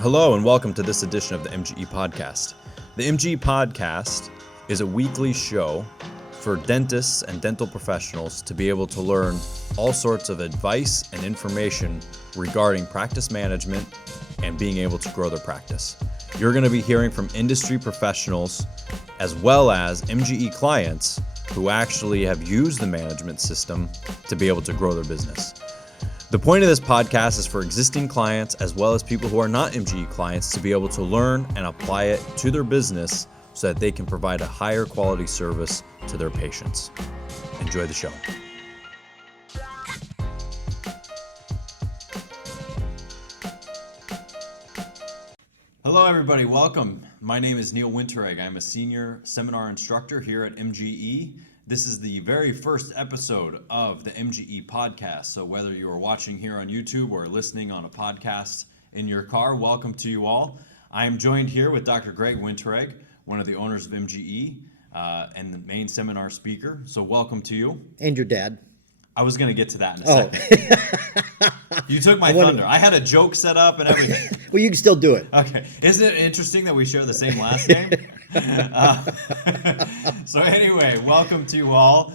Hello and welcome to this edition of the MGE Podcast. The MGE Podcast is a weekly show for dentists and dental professionals to be able to learn all sorts of advice and information regarding practice management and being able to grow their practice. You're going to be hearing from industry professionals as well as MGE clients who actually have used the management system to be able to grow their business. The point of this podcast is for existing clients as well as people who are not MGE clients to be able to learn and apply it to their business so that they can provide a higher quality service to their patients. Enjoy the show. Hello everybody, welcome. My name is Neil Winteregg. I'm a senior seminar instructor here at MGE. This is the very first episode of the MGE podcast. So whether you are watching here on YouTube or listening on a podcast in your car, welcome to you all. I am joined here with Dr. Greg Winteregg, one of the owners of MGE and the main seminar speaker. So welcome to you. And your dad. I was going to get to that in a second. You took my thunder. I had a joke set up and everything. Well, you can still do it. Okay. Isn't it interesting that we share the same last name? So anyway, welcome to you all.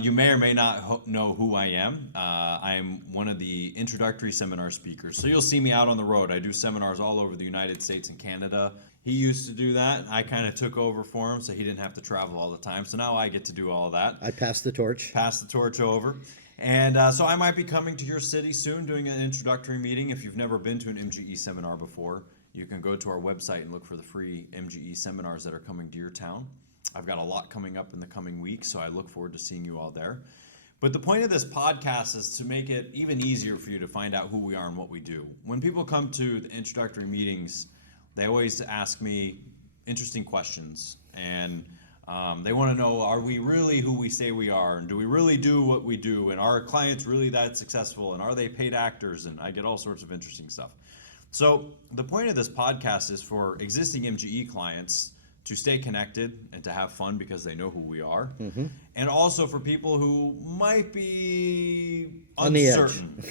You may or may not know who I am. I'm one of the introductory seminar speakers. So you'll see me out on the road. I do seminars all over the United States and Canada. He used to do that. I kind of took over for him so he didn't have to travel all the time. So now I get to do all of that. I passed the torch. Pass the torch over. And so I might be coming to your city soon doing an introductory meeting. If you've never been to an MGE seminar before, you can go to our website and look for the free MGE seminars that are coming to your town. I've got a lot coming up in the coming weeks, so I look forward to seeing you all there. But the point of this podcast is to make it even easier for you to find out who we are and what we do. When people come to the introductory meetings, they always ask me interesting questions, and they want to know, are we really who we say we are, and do we really do what we do, and are our clients really that successful, and are they paid actors, and I get all sorts of interesting stuff. So the point of this podcast is for existing MGE clients to stay connected and to have fun because they know who we are, and also for people who might be uncertain.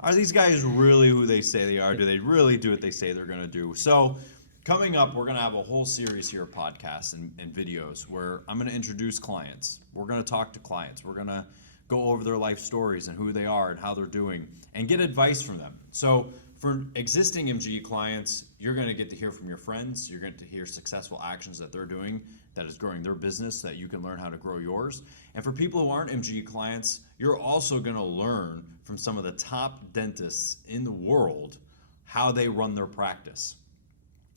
Are these guys really who they say they are? Do they really do what they say they're going to do? So coming up, we're going to have a whole series here of podcasts and videos where I'm going to introduce clients. We're going to talk to clients. We're going to go over their life stories and who they are and how they're doing and get advice from them. So for existing MGE clients, you're going to get to hear from your friends. You're going to hear successful actions that they're doing that is growing their business so that you can learn how to grow yours. And for people who aren't MGE clients, you're also going to learn from some of the top dentists in the world how they run their practice.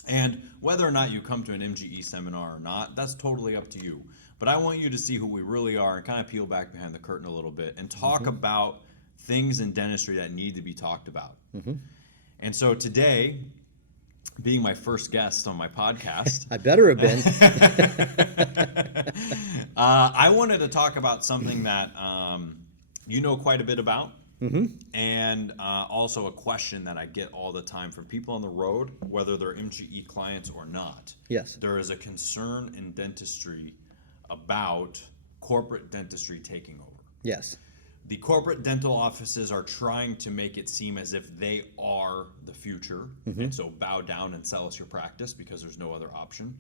And whether or not you come to an MGE seminar or not, that's totally up to you. But I want you to see who we really are and kind of peel back behind the curtain a little bit and talk about things in dentistry that need to be talked about. And so today, being my first guest on my podcast, I better have been. I wanted to talk about something that you know quite a bit about, and also a question that I get all the time from people on the road, whether they're MGE clients or not. Yes. There is a concern in dentistry about corporate dentistry taking over. Yes. The corporate dental offices are trying to make it seem as if they are the future, and so bow down and sell us your practice because there's no other option,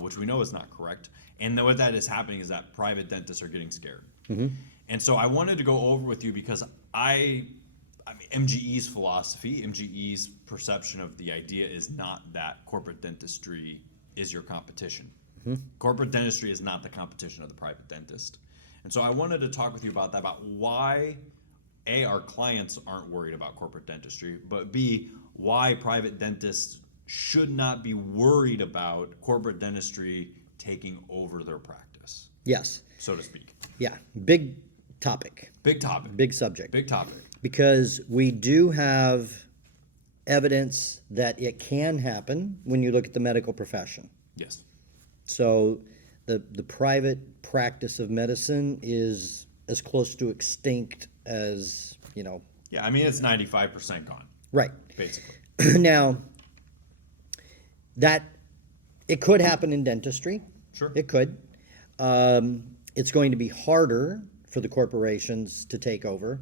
which we know is not correct. And what that is happening is that private dentists are getting scared. And so I wanted to go over with you because I mean, MGE's philosophy, MGE's perception of the idea is not that corporate dentistry is your competition. Corporate dentistry is not the competition of the private dentist. And so I wanted to talk with you about that, about why, A, our clients aren't worried about corporate dentistry, but B, why private dentists should not be worried about corporate dentistry taking over their practice. Yes. So to speak. Yeah. Big topic. Big topic. Big subject. Big topic. Because we do have evidence that it can happen when you look at the medical profession. Yes. So the private practice of medicine is as close to extinct as, Yeah, I mean, it's 95% gone. Right. Basically. Now, that it could happen in dentistry. Sure. It could. It's going to be harder for the corporations to take over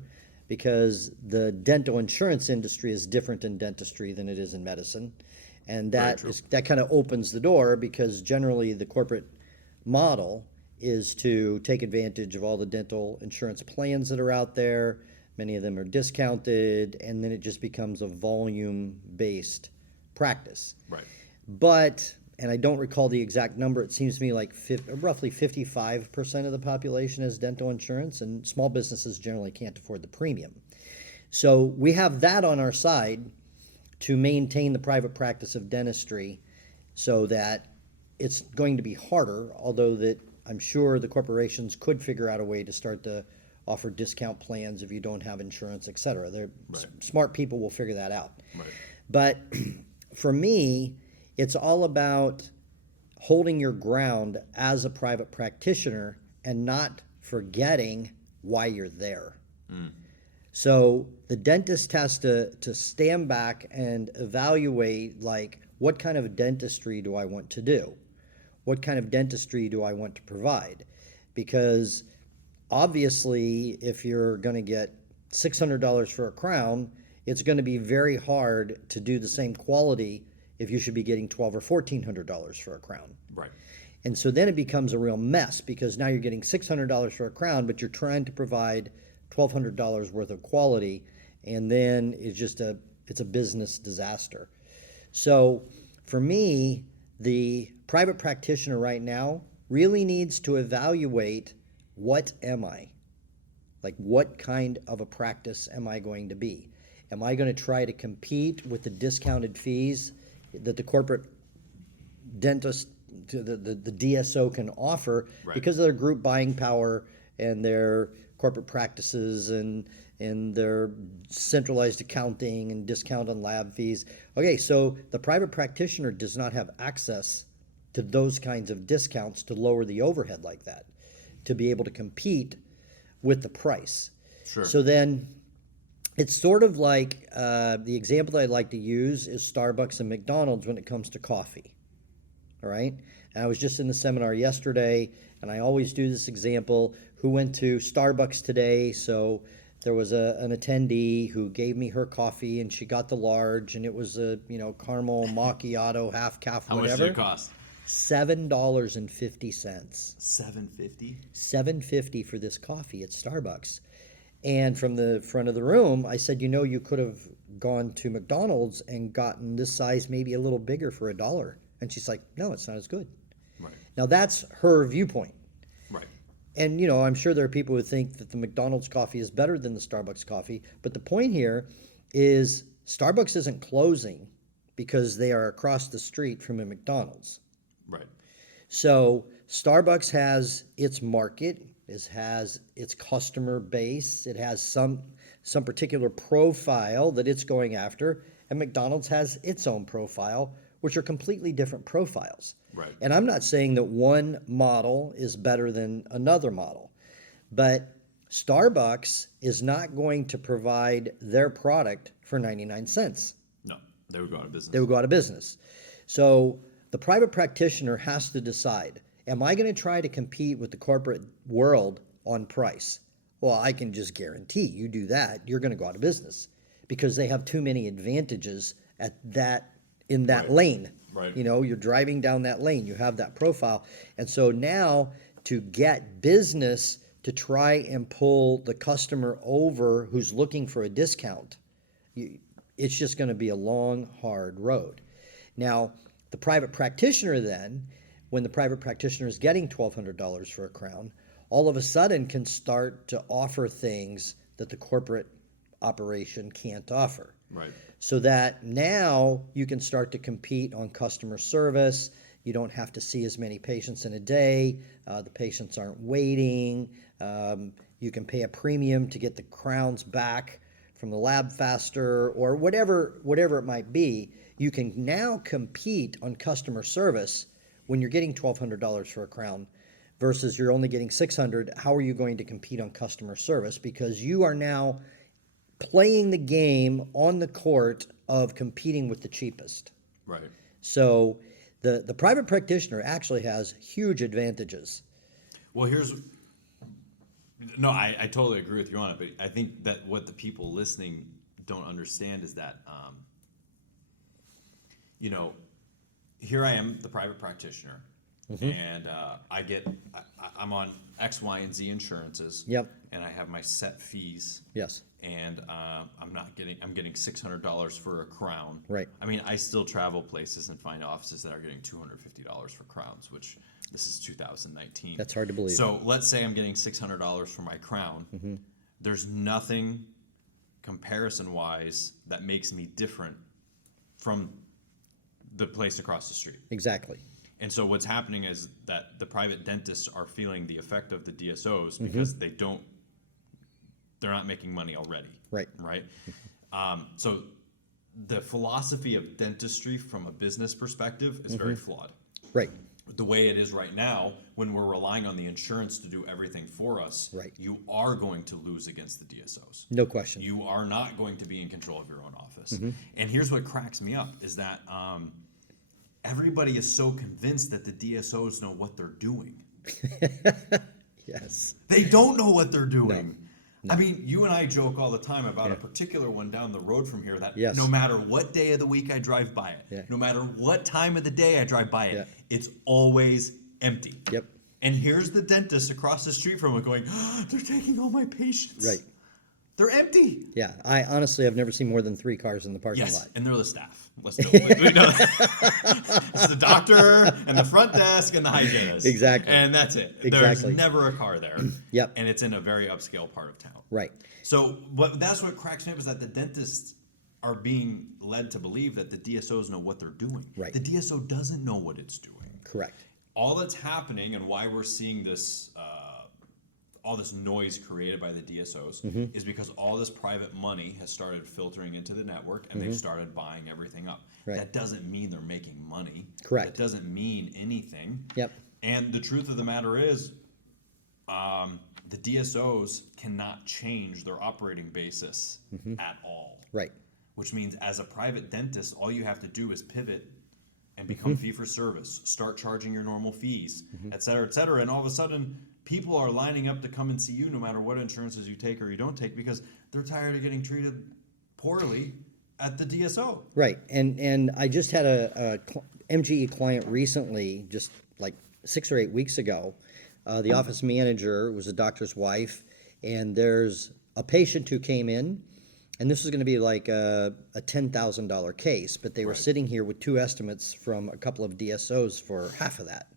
because the dental insurance industry is different in dentistry than it is in medicine. And that kind of opens the door, because generally the corporate model is to take advantage of all the dental insurance plans that are out there. Many of them are discounted, and then it just becomes a volume-based practice. Right. But, and I don't recall the exact number, it seems to me like roughly 55% of the population has dental insurance, and small businesses generally can't afford the premium. So we have that on our side to maintain the private practice of dentistry, so that it's going to be harder, although that I'm sure the corporations could figure out a way to start to offer discount plans if you don't have insurance, et cetera. Smart people will figure that out. Right. But for me, it's all about holding your ground as a private practitioner and not forgetting why you're there. So the dentist has to stand back and evaluate, like, what kind of dentistry do I want to do? What kind of dentistry do I want to provide? Because obviously, if you're going to get $600 for a crown, it's going to be very hard to do the same quality if you should be getting $1,200 or $1,400 for a crown. Right. And so then it becomes a real mess, because now you're getting $600 for a crown, but you're trying to provide $1,200 worth of quality, and then it's a business disaster. So for me, the private practitioner right now really needs to evaluate, what am I? Like, what kind of a practice am I going to be? Am I going to try to compete with the discounted fees that the corporate dentist, the DSO can offer, Right. because of their group buying power and their corporate practices and their centralized accounting and discount on lab fees? Okay, so the private practitioner does not have access to those kinds of discounts to lower the overhead like that, to be able to compete with the price. Sure. So then it's sort of like, the example that I like to use is Starbucks and McDonald's when it comes to coffee. All right? And I was just in the seminar yesterday, and I always do this example. Who went to Starbucks today? So there was an attendee who gave me her coffee, and she got the large, and it was a caramel macchiato, half calf, How much whatever. did it cost? $7.50. $7.50. $7.50 for this coffee at Starbucks. And from the front of the room, I said, you could have gone to McDonald's and gotten this size, maybe a little bigger, for $1. And she's like, no, it's not as good. Right. Now that's her viewpoint. Right. And, I'm sure there are people who think that the McDonald's coffee is better than the Starbucks coffee. But the point here is Starbucks isn't closing because they are across the street from a McDonald's. Right. So Starbucks has its market, it has its customer base, it has some particular profile that it's going after, and McDonald's has its own profile, which are completely different profiles. Right. And I'm not saying that one model is better than another model, but Starbucks is not going to provide their product for 99 cents. No, they would go out of business. They would go out of business. So the private practitioner has to decide, am I going to try to compete with the corporate world on price? Well, I can just guarantee you do that, you're going to go out of business, because they have too many advantages in that Right. lane. Right. You're driving down that lane, you have that profile. And so now, to get business to try and pull the customer over who's looking for a discount, it's just going to be a long, hard road. Now, the private practitioner then, when the private practitioner is getting $1,200 for a crown, all of a sudden can start to offer things that the corporate operation can't offer. Right. So that now you can start to compete on customer service. You don't have to see as many patients in a day. The patients aren't waiting. You can pay a premium to get the crowns back from the lab faster, or whatever it might be. You can now compete on customer service when you're getting $1,200 for a crown versus you're only getting $600. How are you going to compete on customer service? Because you are now playing the game on the court of competing with the cheapest. Right. So the private practitioner actually has huge advantages. Well, No, I totally agree with you on it, but I think that what the people listening don't understand is that, you know, here I am, the private practitioner, and I'm on X, Y, and Z insurances. Yep. And I have my set fees. Yes. And I'm getting $600 for a crown. Right. I mean, I still travel places and find offices that are getting $250 for crowns, which this is 2019. That's hard to believe. So let's say I'm getting $600 for my crown. There's nothing comparison-wise that makes me different from the place across the street. Exactly. And so what's happening is that the private dentists are feeling the effect of the DSOs because they're not making money already. Right. Right. So the philosophy of dentistry from a business perspective is very flawed. Right. The way it is right now, when we're relying on the insurance to do everything for us, Right. you are going to lose against the DSOs. No question. You are not going to be in control of your own office. And here's what cracks me up is that everybody is so convinced that the DSOs know what they're doing. Yes. They don't know what they're doing. I mean, you and I joke all the time about a particular one down the road from here that Yes. no matter what day of the week I drive by it, Yeah. no matter what time of the day I drive by it, Yeah. it's always empty. Yep. And here's the dentist across the street from it going, they're taking all my patients. Right. They're empty. Yeah. I honestly have never seen more than 3 cars in the parking Yes, lot. and they're the staff. Let's do it. We know it's the doctor and the front desk and the hygienist. Exactly. And that's it. Exactly. There's never a car there. Yep. And it's in a very upscale part of town. Right. So, but that's what cracks me up is that the dentists are being led to believe that the DSOs know what they're doing. Right. The DSO doesn't know what it's doing. Correct. All that's happening and why we're seeing this, all this noise created by the DSOs is because all this private money has started filtering into the network and they've started buying everything up. Right. That doesn't mean they're making money. Correct. That doesn't mean anything. Yep. And the truth of the matter is, the DSOs cannot change their operating basis at all. Right. Which means as a private dentist, all you have to do is pivot and become fee for service, start charging your normal fees, et cetera, et cetera. And all of a sudden, people are lining up to come and see you no matter what insurances you take or you don't take because they're tired of getting treated poorly at the DSO. Right. And I just had a MGE client recently, just like 6 or 8 weeks ago. The office manager was a doctor's wife, and there's a patient who came in, and this was going to be like a $10,000 case, but they were sitting here with 2 estimates from a couple of DSOs for half of that.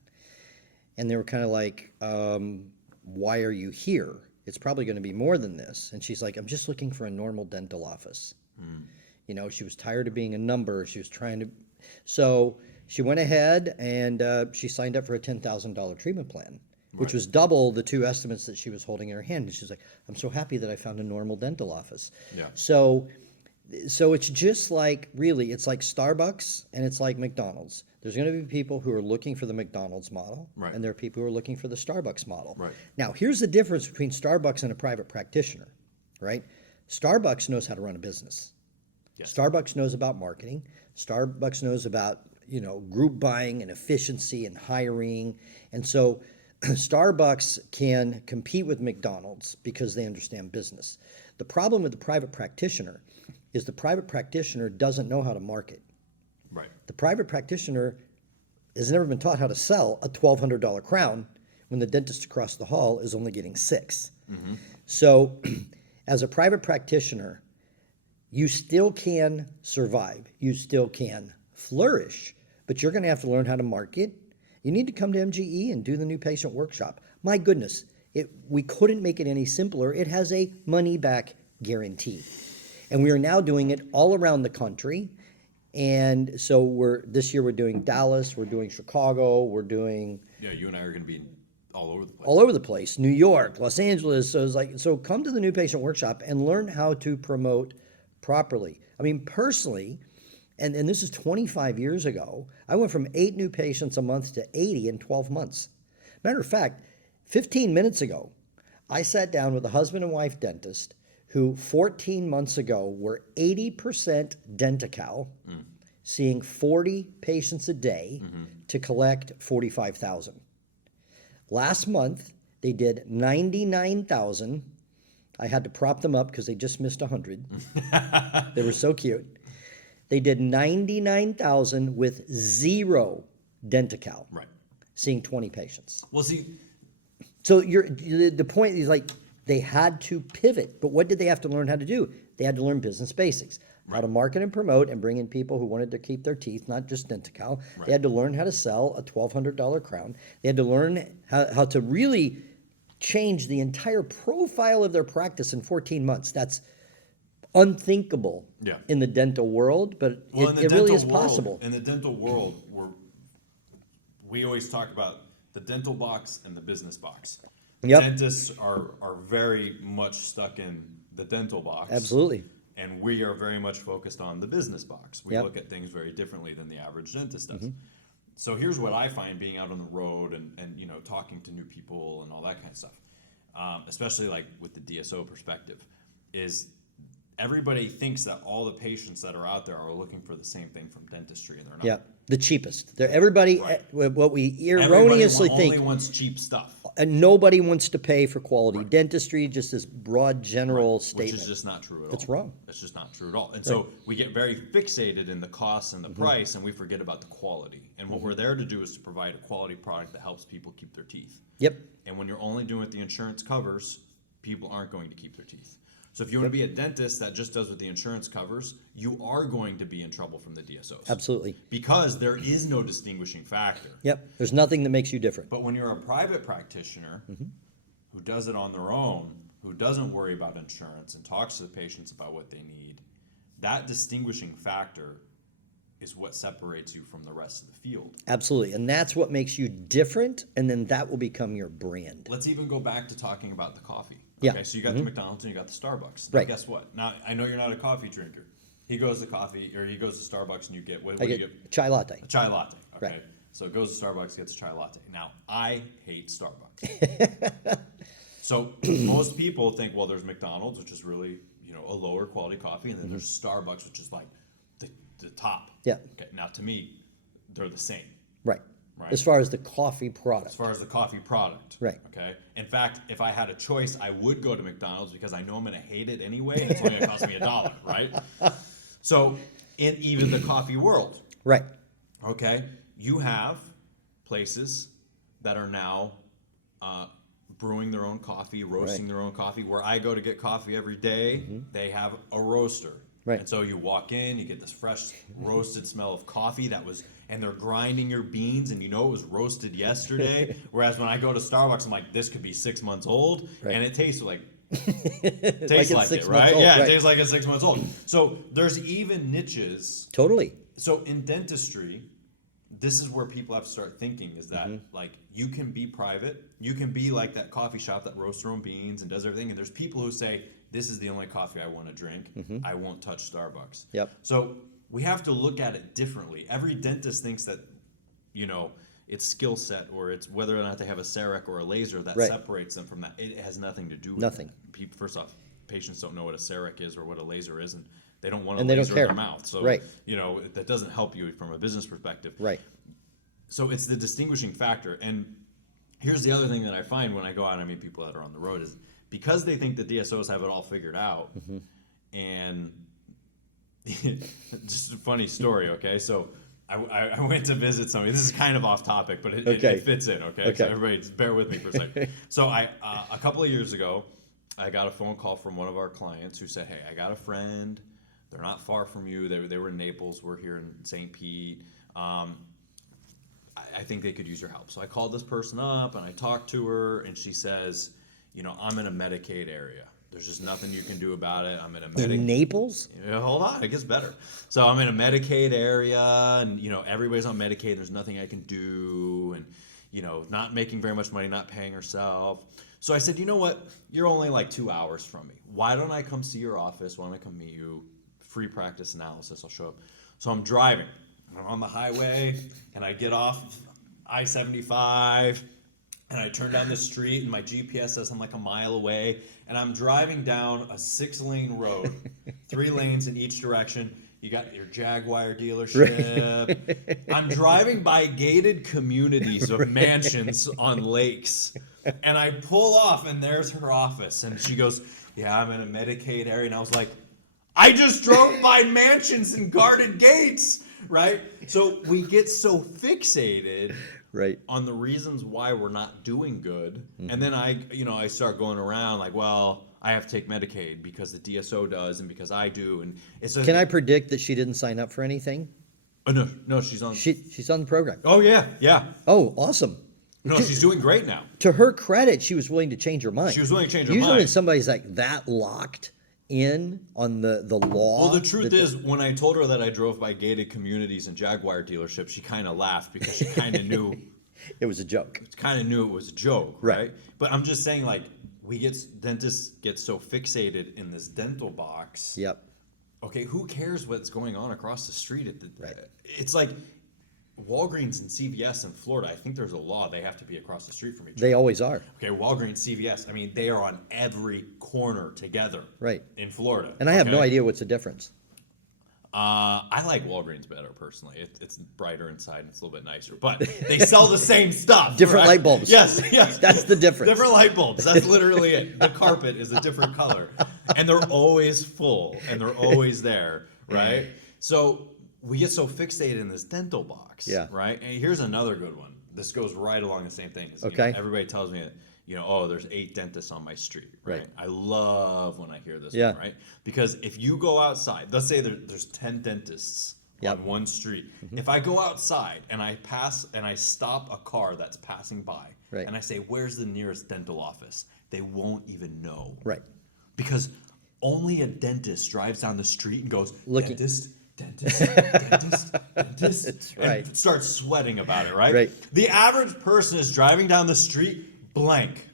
And they were kind of like, why are you here? It's probably going to be more than this. And she's like, I'm just looking for a normal dental office. You know, she was tired of being a number. She was trying to, so she went ahead and she signed up for a $10,000 treatment plan, which was double the 2 estimates that she was holding in her hand. And she's like, I'm so happy that I found a normal dental office. Yeah. So it's just like, really, it's like Starbucks and it's like McDonald's. There's going to be people who are looking for the McDonald's model, Right. and there are people who are looking for the Starbucks model. Right. Now, here's the difference between Starbucks and a private practitioner, right? Starbucks knows how to run a business. Yes. Starbucks knows about marketing. Starbucks knows about, group buying and efficiency and hiring. And so Starbucks can compete with McDonald's because they understand business. The problem with the private practitioner is the private practitioner doesn't know how to market. Right. The private practitioner has never been taught how to sell a $1,200 crown when the dentist across the hall is only getting $6. So as a private practitioner, you still can survive. You still can flourish, but you're going to have to learn how to market. You need to come to MGE and do the new patient workshop. My goodness, we couldn't make it any simpler. It has a money-back guarantee. And we are now doing it all around the country. And so this year we're doing Dallas, we're doing Chicago, we're doing Yeah, you and I are going to be all over the place. all over the place, New York, Los Angeles. So it's like, so come to the new patient workshop and learn how to promote properly. I mean, personally, and this is 25 years ago, I went from 8 new patients a month to 80 in 12 months. Matter of fact, 15 minutes ago, I sat down with a husband and wife dentist who 14 months ago were 80% Denti-Cal, seeing 40 patients a day to collect $45,000. Last month, They did 99,000. I had to prop them up because they just missed 100. They were so cute. They did 99,000 with 0 Denti-Cal, Right. seeing 20 patients. Well, see, So the point is like they had to pivot, but what did they have to learn how to do? They had to learn business basics, how to market and promote and bring in people who wanted to keep their teeth, not just Denti-Cal. They had to learn how to sell a $1,200 crown. They had to learn how to really change the entire profile of their practice in 14 months. That's unthinkable Yeah. in the dental world, but well, in the it really dental is world, possible. in the dental world, we always talk about the dental box and the business box. Yep. Dentists are very much stuck in the dental box. Absolutely. And we are very much focused on the business box. We Yep. look at things very differently than the average dentist does. So here's what I find being out on the road and talking to new people and all that kind of stuff, especially like with the DSO perspective, is everybody thinks that all the patients that are out there are looking for the same thing from dentistry, and they're not. Yeah, the cheapest. Everybody, Right. what we Everybody erroneously only think, wants cheap stuff. and nobody wants to pay for quality dentistry. Just this broad, general statement. Which is just not true at all. It's wrong. It's just not true at all. And so we get very fixated in the costs and the price, and we forget about the quality. And what we're there to do is to provide a quality product that helps people keep their teeth. Yep. And when you're only doing what the insurance covers, people aren't going to keep their teeth. So if you want to be a dentist that just does what the insurance covers, you are going to be in trouble from the DSOs. Absolutely. Because there is no distinguishing factor. Yep. There's nothing that makes you different. But when you're a private practitioner who does it on their own, who doesn't worry about insurance and talks to the patients about what they need, that distinguishing factor is what separates you from the rest of the field. Absolutely. And that's what makes you different, and then that will become your brand. Let's even go back to talking about the coffee. Yeah. Okay, so you got the McDonald's and you got the Starbucks. Now, Right. guess what? Now, I know you're not a coffee drinker. He goes to Starbucks and you get, what I do you get get? chai latte. A chai latte. Okay. Right. So it goes to Starbucks, gets a chai latte. Now, I hate Starbucks. So most people think, well, there's McDonald's, which is really, a lower quality coffee, and then there's Starbucks, which is like the top. Yeah. Okay. Now, to me, they're the same Right. Right. As far as the coffee as product. far as the coffee product. Right. Okay. In fact, if I had a choice, I would go to McDonald's because I know I'm going to hate it anyway, and it's only going to cost me $1, right? So, in even the coffee world, Right. okay, you have places that are now brewing their own coffee, roasting their own coffee. Where I go to get coffee every day, they have a roaster. Right. And so you walk in, you get this fresh roasted smell of coffee and they're grinding your beans, and it was roasted yesterday. Whereas when I go to Starbucks, I'm like, this could be 6 months old, Right. and it tastes like It's tastes it's like 6 it, months right? old, Yeah, right. it tastes like it's 6 months old. So there's even niches. Totally. So in dentistry, this is where people have to start thinking is that like you can be private, you can be like that coffee shop that roasts their own beans and does everything, and there's people who say, this is the only coffee I want to drink. I won't touch Starbucks. Yep. So we have to look at it differently. Every dentist thinks that, it's skill set or it's whether or not they have a CEREC or a laser that Right. separates them from that. It has nothing to do with Nothing. People, first off, patients don't know what a CEREC is or what a laser is, and they don't want a And they don't laser in their care. mouth. So, Right. that doesn't help you from a business perspective. Right. So it's the distinguishing factor. And here's the other thing that I find when I go out and I meet people that are on the road is because they think the DSOs have it all figured out. And just a funny story, okay? So I went to visit somebody. This is kind of off topic, but it Okay. fits in, okay? Okay. So everybody just bear with me for a second. So a couple of years ago, I got a phone call from one of our clients who said, hey, I got a friend. They're not far from you. They were in Naples. We're here in St. Pete. I think they could use your help. So I called this person up and I talked to her, and she says, I'm in a Medicaid area. There's just nothing you can do about it. I'm in a In Medicaid. Naples? Hold on, it gets better. So I'm in a Medicaid area, and everybody's on Medicaid. There's nothing I can do, and not making very much money, not paying herself. So I said, you know what? You're only like 2 hours from me. Why don't I come see your office? Why don't I come meet you? Free practice analysis. I'll show up. So I'm driving. I'm on the highway, and I get off I-75. And I turn down the street, and my GPS says I'm like a mile away. And I'm driving down a 6-lane road, 3 lanes in each direction. You got your Jaguar dealership. I'm driving by gated communities of mansions on lakes, and I pull off, and there's her office, and she goes, "Yeah, I'm in a Medicaid area," and I was like, "I just drove by mansions and guarded gates." Right? So we get so fixated Right. on the reasons why we're not doing good. And then I start going around like, well, I have to take Medicaid because the DSO does and because I do. And it's Can I predict that she didn't sign up for anything? Oh, no, she's on. She's on the program. Oh, yeah. Oh, awesome. No, she's doing great now. To her credit, she was willing to change her mind. She was willing to change her Usually when mind. somebody's like that locked in on the law. Well, the truth is, when I told her that I drove by gated communities and Jaguar dealerships, she kind of laughed because she kind of knew it was a joke. it was a joke, Right. right? But I'm just saying, like, dentists get so fixated in this dental box. Yep. Okay, who cares what's going on across the street? Right. It's like Walgreens and CVS in Florida. I think there's a law they have to be across the street from each other. They always are. Okay, Walgreens, CVS. I mean, they are on every corner together. Right. In Florida. And I have no okay? idea what's the difference. I like Walgreens better personally. It's brighter inside. And it's a little bit nicer, but they sell the same stuff. Different right? light bulbs. Yes. That's the difference. Different light bulbs. That's literally it. The carpet is a different color, and they're always full, and they're always there, right? So we get so fixated in this dental box, Yeah. right? And here's another good one. This goes right along the same thing. Okay. Everybody tells me that, oh, there's 8 dentists on my street, right? Right. I love when I hear this Yeah. one, right? Because if you go outside, let's say there's 10 dentists Yep. on one street. If I go outside and I stop a car that's passing by, Right. and I say, "Where's the nearest dental office?" They won't even know, Right. because only a dentist drives down the street and goes, Looking- "Dentist, dentist, dentist, dentist," That's right. and starts sweating about it, right? Right. The average person is driving down the street blank.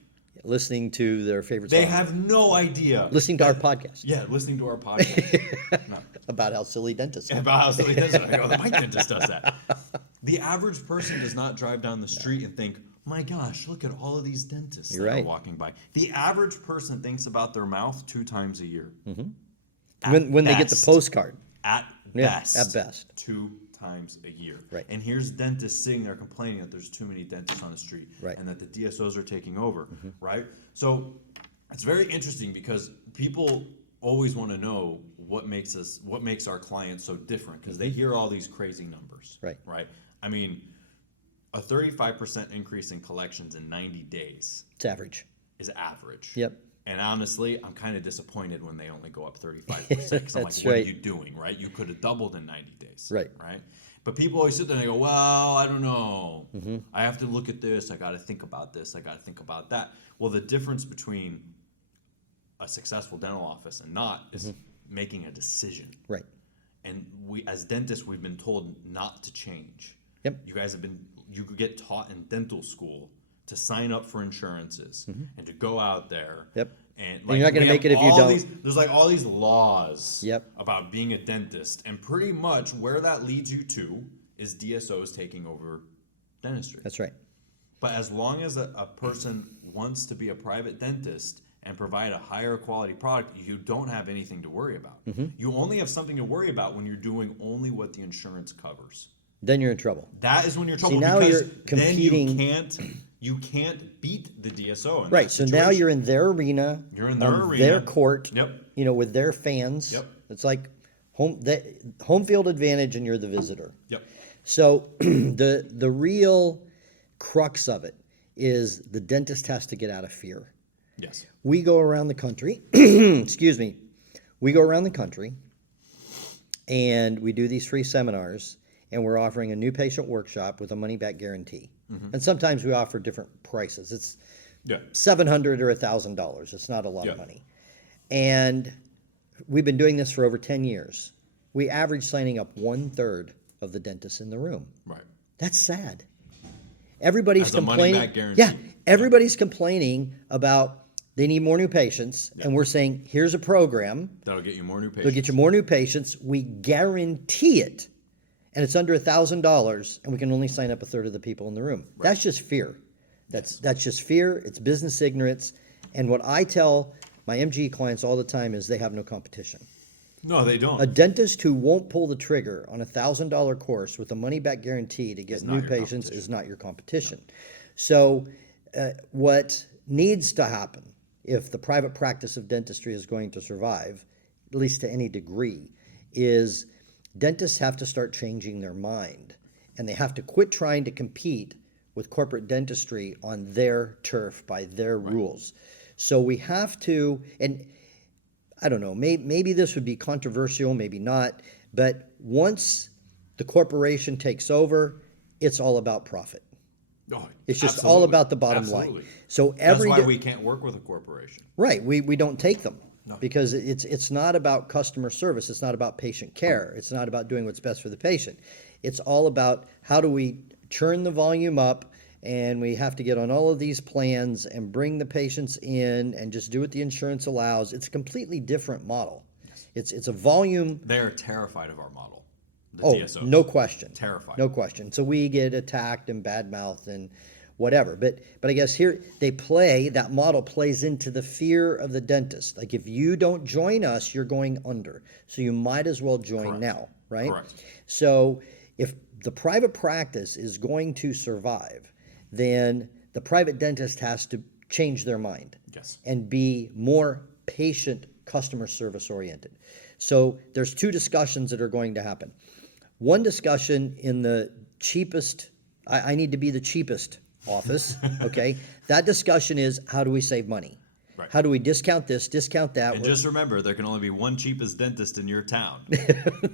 Listening to their favorite They song. have no idea. Listening to our podcast Yeah, listening to our podcast. No. about how silly dentists are. About how silly this is. I go, my dentist does that. The average person does not drive down the street and think, my gosh, look at all of these dentists You're that right. are walking by. The average person thinks about their mouth 2 times a year. When they get the best. postcard. At Yeah, best. at best. 2 times a year. Right. And here's dentists sitting there complaining that there's too many dentists on the street. Right. And that the DSOs are taking over. Right? So it's very interesting because people always want to know what makes our clients so different, because they hear all these crazy numbers. Right. Right. I mean, a 35% increase in collections in 90 days It's average. is average. Yep. And honestly, I'm kind of disappointed when they only go up 35%, because I'm like, That's what right. are you doing, right? You could have doubled in 90 days. Right. Right. But people always sit there and they go, well, I don't know. Mm-hmm. I have to look at this. I got to think about this. I got to think about that. Well, the difference between a successful dental office and not is Mm-hmm. making a decision. Right. And we, as dentists, we've been told not to change. Yep. You could get taught in dental school to sign up for insurances and to go out there. Mm-hmm. Yep. And you're not gonna we make have it if you all don't. There's like all these laws Yep. about being a dentist, and pretty much where that leads you to is DSOs taking over dentistry. That's right. But as long as a person wants to be a private dentist and provide a higher quality product, you don't have anything to worry about. Mm-hmm. You only have something to worry about when you're doing only what the insurance covers. Then you're in trouble. That is when you're in trouble, now because you're then competing- you can't beat the DSO in Right. that So now situation. you're in their arena. You're in their on arena. Their court. Yep. With their fans. Yep. It's like home field advantage, and you're the visitor. Yep. So the real crux of it is the dentist has to get out of fear. Yes. We go around the country, excuse me, we go around the country and we do these free seminars, and we're offering a new patient workshop with a money-back guarantee. And sometimes we offer different prices. It's Yeah. $700 or $1,000. It's not a lot of Yeah. money. And we've been doing this for over 10 years. We average signing up 1/3 of the dentists in the room. Right. That's sad. Everybody's As a complaining. money-back guarantee. Yeah, everybody's complaining about they need more new patients, and we're saying here's a program That'll get you more new patients. that'll get you more new patients. We guarantee it, and it's under $1,000, and we can only sign up 1/3 of the people in the room. That's just fear. That's just fear. It's business ignorance. And what I tell my MGE clients all the time is they have no competition. No, they don't. A dentist who won't pull the trigger on $1,000 course with a money-back guarantee to get not new your patients competition. is not your competition. So what needs to happen if the private practice of dentistry is going to survive, at least to any degree, is dentists have to start changing their mind, and they have to quit trying to compete with corporate dentistry on their turf by their rules. So we have to, and I don't know, maybe this would be controversial, maybe not, but once the corporation takes over, it's all about profit. Oh, It's just all absolutely. about the bottom Absolutely. line. So That's every why we can't work with a corporation. right, we don't take them No. because it's not about customer service. It's not about patient care. It's not about doing what's best for the patient. It's all about how do we churn the volume up, and we have to get on all of these plans and bring the patients in and just do what the insurance allows. It's a completely different model. It's a volume. They're terrified of our model. The Oh, DSOs. no question. Terrified. No question. So we get attacked and badmouthed and whatever. But I guess here that model plays into the fear of the dentist. Like if you don't join us, you're going under. So you might as well join Correct. now, right? Correct. So if the private practice is going to survive, then the private dentist has to change their mind Yes. and be more patient customer service oriented. So there's two discussions that are going to happen. One discussion in the cheapest, I need to be the cheapest office, okay? That discussion is how do we save money? Right. How do we discount this, discount that? And just remember, there can only be one cheapest dentist in your town.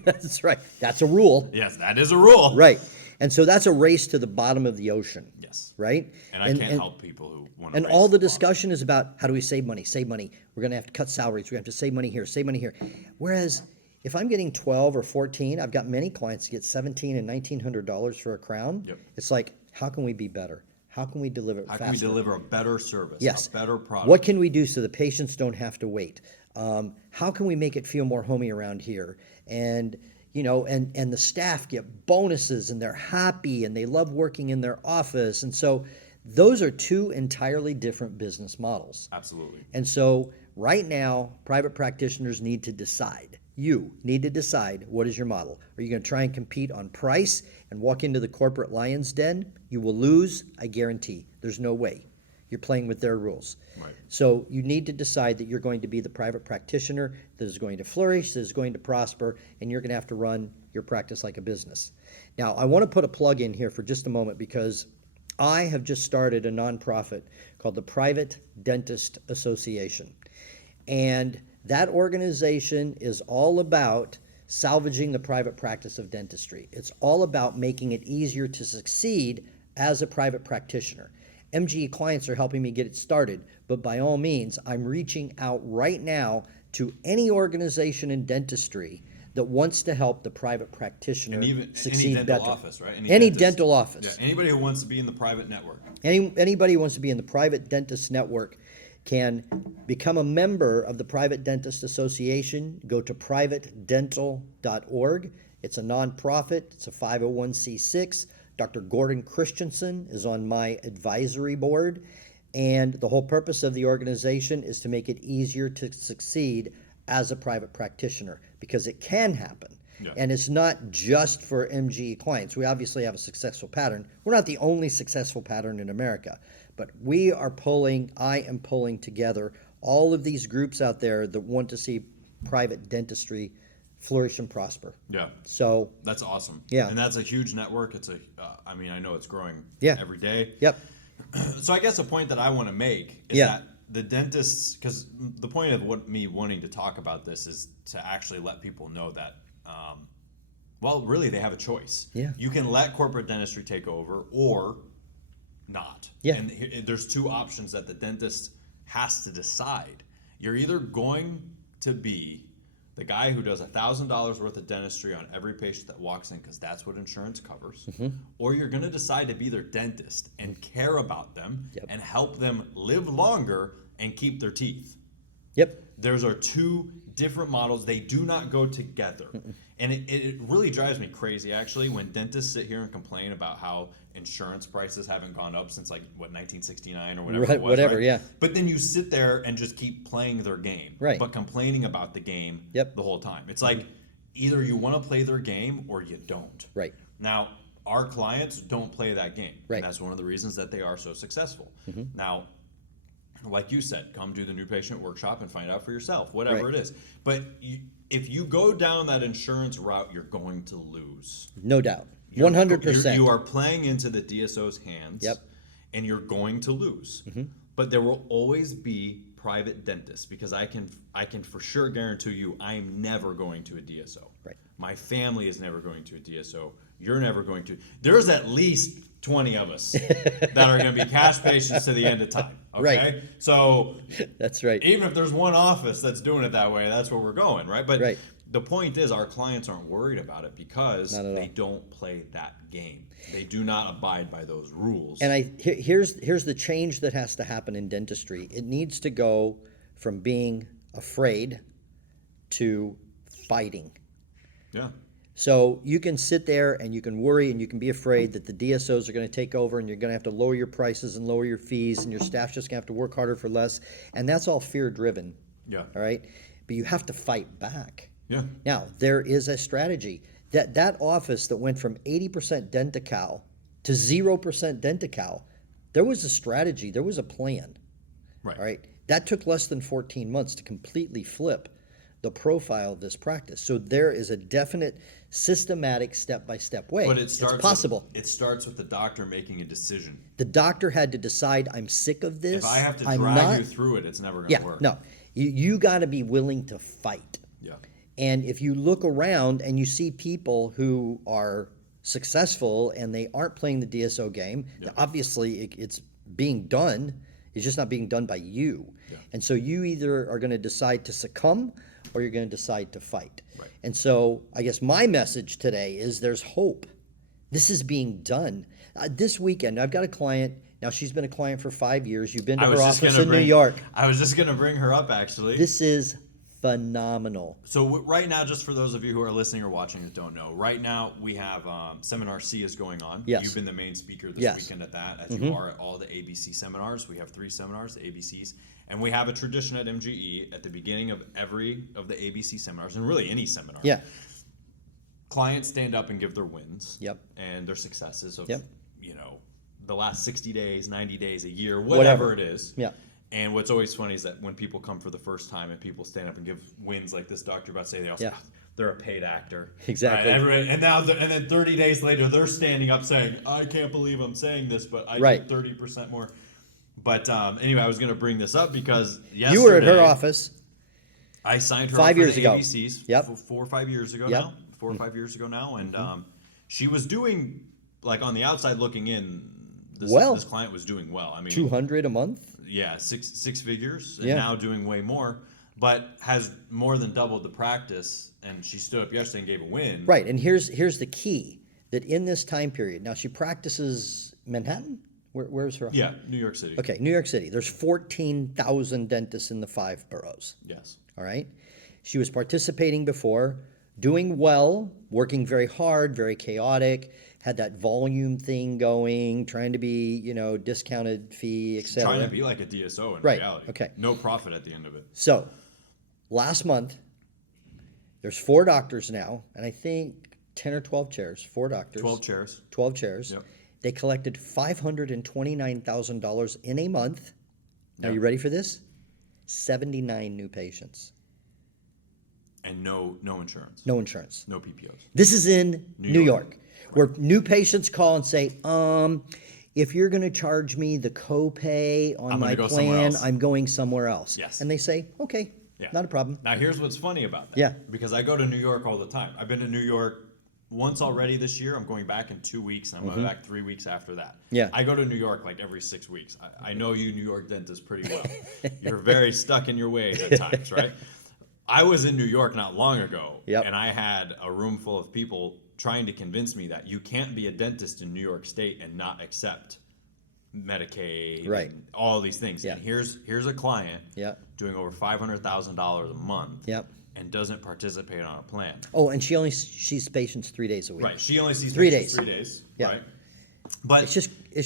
That's right. That's a rule. Yes, that is a rule. Right. And so that's a race to the bottom of the ocean. Yes. Right? And I can't help people who want to. And all the discussion is about how do we save money, save money. We're going to have to cut salaries. We have to save money here, save money here. Whereas if I'm getting 12 or 14, I've got many clients that get $1,700 and $1,900 for a crown. Yep. It's like, how can we be better? How can we deliver it How faster? can we deliver a better service? Yes. A better product? What can we do so the patients don't have to wait? How can we make it feel more homey around here? And and the staff get bonuses and they're happy and they love working in their office. And so those are two entirely different business models. Absolutely. And so right now, private practitioners need to decide. You need to decide what is your model. Are you going to try and compete on price and walk into the corporate lion's den? You will lose, I guarantee. There's no way. You're playing with their rules. Right. So you need to decide that you're going to be the private practitioner that is going to flourish, that is going to prosper, and you're going to have to run your practice like a business. Now, I want to put a plug in here for just a moment because I have just started a nonprofit called the Private Dentist Association. And that organization is all about salvaging the private practice of dentistry. It's all about making it easier to succeed as a private practitioner. MGE clients are helping me get it started, but by all means, I'm reaching out right now to any organization in dentistry that wants to help the private practitioner And even succeed any dental better. office, right? Any dentist. dental office. Yeah, anybody who wants to be in the private network. Anybody who wants to be in the Private Dentist Network can become a member of the Private Dentist Association. Go to privatedental.org. It's a nonprofit. It's a 501c6. Dr. Gordon Christensen is on my advisory board. And the whole purpose of the organization is to make it easier to succeed as a private practitioner because it can happen. Yeah. And it's not just for MGE clients. We obviously have a successful pattern. We're not the only successful pattern in America, but I am pulling together all of these groups out there that want to see private dentistry flourish and prosper. Yeah. So, That's awesome. Yeah. And that's a huge network. It's I know it's growing Yeah. every day. yep, So I guess a point that I want to make is Yeah. that the dentists, because the point of me wanting to talk about this is to actually let people know that, really they have a choice. Yeah. You can let corporate dentistry take over or not. Yeah. And there's two options that the dentist has to decide. You're either going to be the guy who does $1,000 worth of dentistry on every patient that walks in because that's what insurance covers, or you're going to decide to be their dentist and care about them and help them live longer and keep their teeth. yep, Those are two different models. They do not go together. And it really drives me crazy, actually, when dentists sit here and complain about how insurance prices haven't gone up since, like, what, 1969 or whatever Right, it was, whatever, right? yeah. But then you sit there and just keep playing their game, Right. but complaining about the game Yep. the whole time. It's like either you want to play their game or you don't. Right. Now, our clients don't play that game. Right. And that's one of the reasons that they are so successful. Now, like you said, come do the new patient workshop and find out for yourself, whatever Right. it is. But if you go down that insurance route, you're going to lose. No doubt. You're- 100%. You are playing into the DSO's hands. Yep. And you're going to lose. But there will always be private dentists, because I can for sure guarantee you I am never going to a DSO. Right. My family is never going to a DSO. You're never going to. There's at least 20 of us that are going to be cash patients to the end of time. Okay? Right. So That's right. even if there's one office that's doing it that way, that's where we're going, right? But Right. the point is, our clients aren't worried about it because Not at they all. don't play that game. They do not abide by those rules. And here's the change that has to happen in dentistry. It needs to go from being afraid to fighting. Yeah. So you can sit there and you can worry and you can be afraid that the DSOs are going to take over and you're going to have to lower your prices and lower your fees and your staff's just going to have to work harder for less. And that's all fear driven. Yeah. All right. But you have to fight back. Yeah. Now, there is a strategy. That office that went from 80% Denti-Cal to 0% Denti-Cal, there was a strategy, there was a plan. Right. All right. That took less than 14 months to completely flip the profile of this practice. So there is a definite systematic step-by-step way. But it starts it's possible. It starts with the doctor making a decision. The doctor had to decide, I'm sick of this. If I have to I'm drag not. you through it, it's never going to Yeah, work. no. You got to be willing to fight. Yeah. And if you look around and you see people who are successful and they aren't playing the DSO game, obviously it's being done. It's just not being done by you. Yeah. And so you either are going to decide to succumb or you're going to decide to fight. Right. And so I guess my message today is there's hope. This is being done. This weekend, I've got a client. Now, she's been a client for 5 years. You've been to her office in New York. I was just going to bring her up, actually. This is phenomenal. So right now, just for those of you who are listening or watching that don't know, right now we have Seminar C is going on. Yes. You've been the main speaker this Yes. weekend at that, as you are at all the ABC seminars. We have 3 seminars, the ABCs, and we have a tradition at MGE at the beginning of every of the ABC seminars, and really any seminar. Yeah. Clients stand up and give their wins. Yep. And their successes of, Yep. the last 60 days, 90 days, a year, whatever it is. Yeah. And what's always funny is that when people come for the first time and people stand up and give wins like this doctor about to say, they all say, Yeah. "Oh, they're a paid actor." Exactly. Right? And then 30 days later, they're standing up saying, "I can't believe I'm saying this, but I Right. did 30% more." But anyway, I was going to bring this up because yesterday, You were at her office. I signed her 5 up for years the ago. ABCs Yep. 4 or 5 years ago Yep. now. 4 or 5 years ago now. And she was doing, like, on the outside looking in, Well. this client was doing well. I mean, 200 a month. yeah, six figures, and Yeah. now doing way more, but has more than doubled the practice. And she stood up yesterday and gave a win. Right. And here's the key, that in this time period, now she practices Manhattan? Where's her? Yeah, New York City. Okay, New York City. There's 14,000 dentists in the 5 boroughs. Yes. All right. She was participating before, doing well, working very hard, very chaotic, had that volume thing going, trying to be, discounted fee, et cetera. Trying to be like a DSO in Right, reality. okay. No profit at the end of it. So, last month, there's 4 doctors now, and I think 10 or 12 chairs, 4 doctors. 12 chairs. 12 chairs. Yep. They collected $529,000 in a month. Now, Yep. you ready for this? 79 new patients. And no insurance. No insurance. No PPOs. This is in New York. York, where new patients call and say, if you're going to charge me the copay on I'm my gonna go somewhere plan, else." I'm going somewhere else. Yes. And they say, okay, Yeah. not a problem. Now, here's what's funny about that. Yeah. Because I go to New York all the time. I've been to New York once already this year. I'm going back in 2 weeks, and I'm going back 3 weeks after that. Yeah. I go to New York like every 6 weeks. I know you New York dentists pretty well. You're very stuck in your ways at times, right? I was in New York not long ago, Yep. and I had a room full of people trying to convince me that you can't be a dentist in New York State and not accept Medicaid, Right. and all these things. Yeah. And here's a client Yeah. doing over $500,000 a month Yep. and doesn't participate on a plan. Oh, and she only sees patients 3 days a week. Right. She only sees 3 patients days. 3 days. Yeah. Right. But It's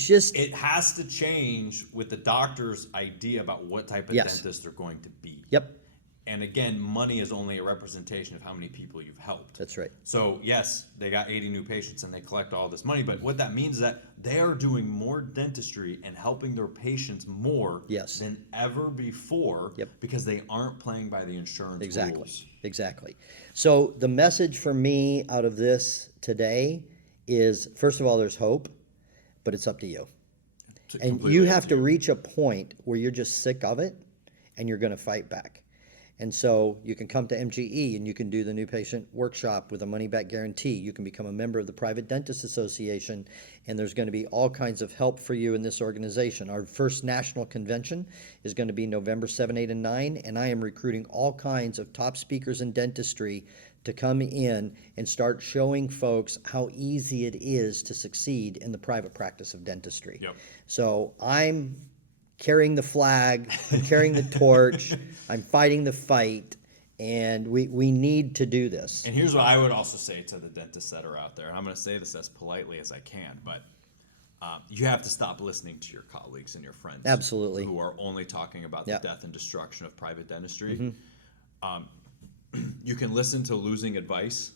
just it has to change with the doctor's idea about what type of Yes. dentist they're going to be. yep, And again, money is only a representation of how many people you've helped. that's right. So yes, they got 80 new patients and they collect all this money, but what that means is that they are doing more dentistry and helping their patients more Yes. than ever before Yep. because they aren't playing by the insurance Exactly. rules. Exactly. So the message for me out of this today is, first of all, there's hope, but it's up to you. It's And completely you up have to you. reach a point where you're just sick of it and you're going to fight back. And so you can come to MGE and you can do the new patient workshop with a money back guarantee. You can become a member of the Private Dentist Association, and there's going to be all kinds of help for you in this organization. Our first national convention is going to be November 7, 8, and 9, and I am recruiting all kinds of top speakers in dentistry to come in and start showing folks how easy it is to succeed in the private practice of dentistry. Yep. So I'm carrying the flag, I'm carrying the torch, I'm fighting the fight, and we need to do this. And here's what I would also say to the dentists that are out there. And I'm going to say this as politely as I can, but you have to stop listening to your colleagues and your friends. Absolutely. Who are only talking about Yep. the death and destruction of private dentistry. You can listen to losing advice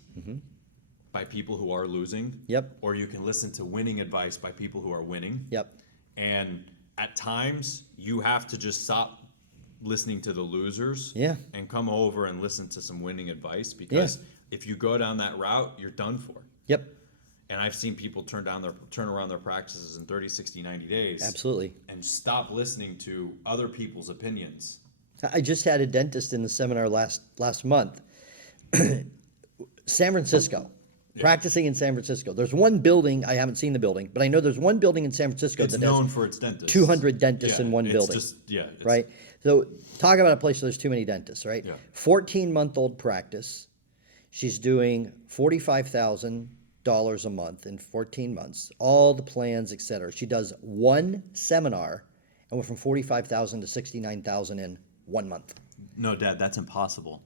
by people who are losing. Yep. Or you can listen to winning advice by people who are winning. Yep. And at times, you have to just stop listening to the losers Yeah. and come over and listen to some winning advice because if you go down that route, you're done for. Yep. And I've seen people turn around their practices in 30, 60, 90 days. Absolutely. And stop listening to other people's opinions. I just had a dentist in the seminar last month. San Francisco. Practicing in San Francisco. There's one building, I haven't seen the building, but I know there's one building in San Francisco It's that known has for its dentists. 200 dentists Yeah, in one it's building. just- it's- Right? So talk about a place where there's too many dentists, right? Yeah. 14-month-old practice. She's doing $45,000 a month in 14 months, all the plans, et cetera. She does one seminar and went from 45,000 to 69,000 in 1 month. No, Dad, that's impossible.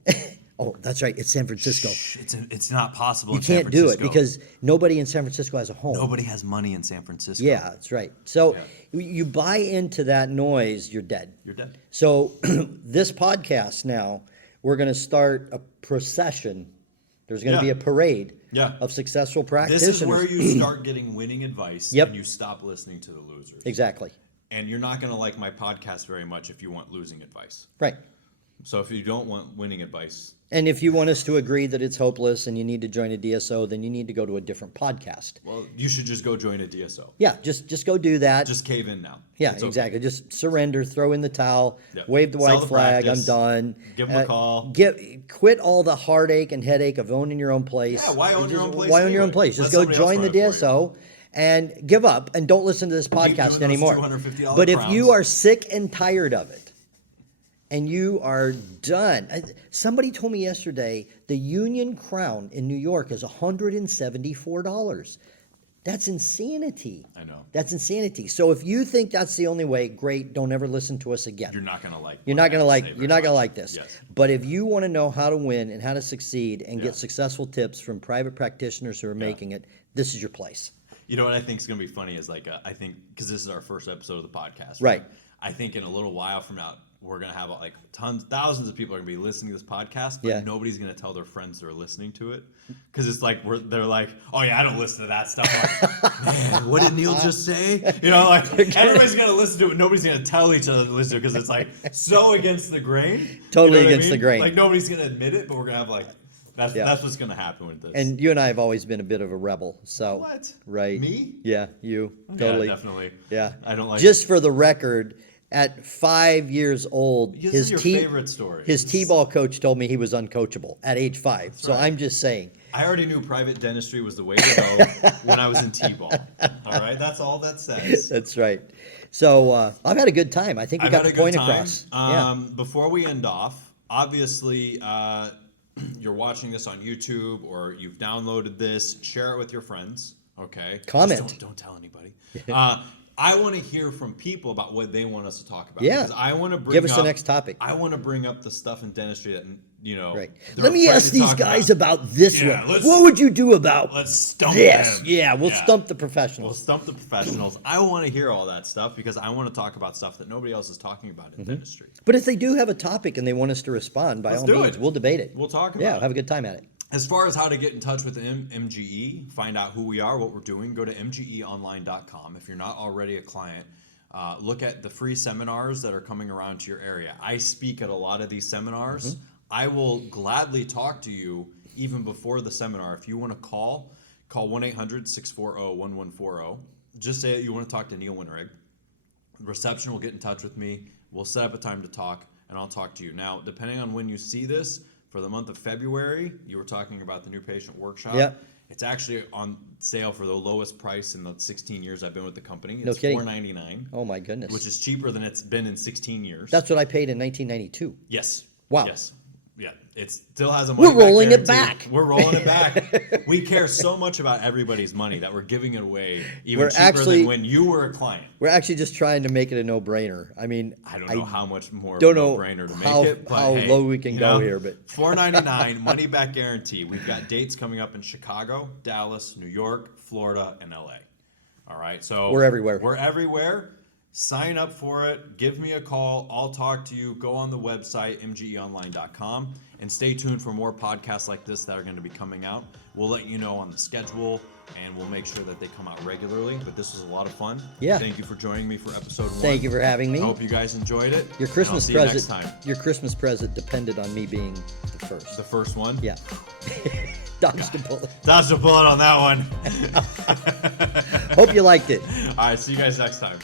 Oh, that's right. It's San Francisco. It's not possible. You can't do it because nobody in San Francisco has a home. nobody has money in San Francisco. Yeah, that's right. So Yeah. you buy into that noise, you're dead. You're dead. So this podcast now, we're going to start a procession. There's going to Yeah. be a parade Yeah. of successful This practitioners. is where you start getting winning advice Yep. and you stop listening to the losers. Exactly. And you're not going to like my podcast very much if you want losing advice. Right. So if you don't want winning advice, And if you want us to agree that it's hopeless and you need to join a DSO, then you need to go to a different podcast. well, you should just go join a DSO. Yeah, just go do that. Just cave in now. Yeah, It's okay. exactly. Just surrender, throw in the towel, Yep. wave the Sell white the flag. practice, I'm done. give 'em a call. Quit all the heartache and headache of owning your own place. Yeah, why own your own place Why own your own anyway? place? Just Let go somebody else join the run it for you. DSO and give up and don't listen to this doing podcast those anymore. $250 But if crowns. you are sick and tired of it, and you are done. Somebody told me yesterday the Union Crown in New York is $174. That's insanity. I know. That's insanity. So if you think that's the only way, great. Don't ever listen to us again. You're not going to like. You're what I not gonna have to like. say You're very not gonna much. like this. Yes. But if you want to know how to win and how to succeed and Yeah. get successful tips from private practitioners who are making it, this is your place. You know what I think is going to be funny is like I think because this is our first episode of the podcast. Right. I think in a little while from now we're going to have like thousands of people are going to be listening to this podcast, but Yeah. nobody's going to tell their friends they're listening to it because it's like they're like, oh yeah, I don't listen to that stuff. I'm like, man, what did Neil just say? You know, like everybody's going to listen to it. But nobody's going to tell each other to listen to it because it's like so against the grain. Totally You know what I against the mean? grain. Like nobody's going to admit it, but we're going to have like that's Yeah. what's going to happen with this. And you and I have always been a bit of a rebel. So What? Right. Me? Yeah, you. Totally. Yeah, definitely. Yeah. I don't like Just for the record, at 5 years old, This his is your T- favorite story. his This- T-ball coach told me he was uncoachable at age 5. So right. I'm just saying. I already knew private dentistry was the way to go when I was in T-ball. All right, that's all that says. That's right. So I've had a good time. I think we I've got had the a good point time. across. Before we end off, obviously, you're watching this on YouTube or you've downloaded this. Share it with your friends. Okay. Comment. Just don't tell anybody. I want to hear from people about what they want us to talk about. Yeah. Because I want to bring Give us the up- next topic. I want to bring up the stuff in dentistry that, Right. they're Let me afraid ask to these talk guys about this Yeah, one. let's- What would you do about Let's stump this? them. Yeah, we'll stump the We'll professionals. stump the professionals. I want to hear all that stuff because I want to talk about stuff that nobody else is talking about in dentistry. But if they do have a topic and they want us to respond, by Let's all do means, it. we'll debate it. We'll talk about Yeah, it. have a good time at it. As far as how to get in touch with MGE, find out who we are, what we're doing, go to mgeonline.com. If you're not already a client, look at the free seminars that are coming around to your area. I speak at a lot of these seminars. I will gladly talk to you even before the seminar. If you want to call 1-800-640-1140. Just say that you want to talk to Neil Winrig. Reception will get in touch with me. We'll set up a time to talk, and I'll talk to you. Now, depending on when you see this, for the month of February, you were talking about the new patient workshop. Yep. It's actually on sale for the lowest price in the 16 years I've been with the company. No It's kidding. $4.99, Oh my goodness. which is cheaper than it's been in 16 years. That's what I paid in 1992. Yes. Wow. Yes. Yeah. It still has a We're money-back rolling it guarantee. back. We're rolling it back. We care so much about everybody's money that we're giving it away even We're cheaper actually- than when you were a client. We're actually just trying to make it a no-brainer. I mean, I don't know how much more don't of a know no-brainer to how- make it, but how hey, low we can you go know, here, but- $4.99 money back guarantee. We've got dates coming up in Chicago, Dallas, New York, Florida, and LA. All right, so We're everywhere. We're everywhere. Sign up for it. Give me a call. I'll talk to you. Go on the website mgeonline.com and stay tuned for more podcasts like this that are going to be coming out. We'll let you know on the schedule and we'll make sure that they come out regularly. But this was a lot of fun. Yeah. Thank you for joining me for episode 1. thank you for having me. I hope you guys enjoyed it. Your and Christmas I'll see you present. next time. Your Christmas present depended on me being the first. The first one. Yeah. Dodged a bullet. Dodged a bullet on that one. Hope you liked it. All right. See you guys next time.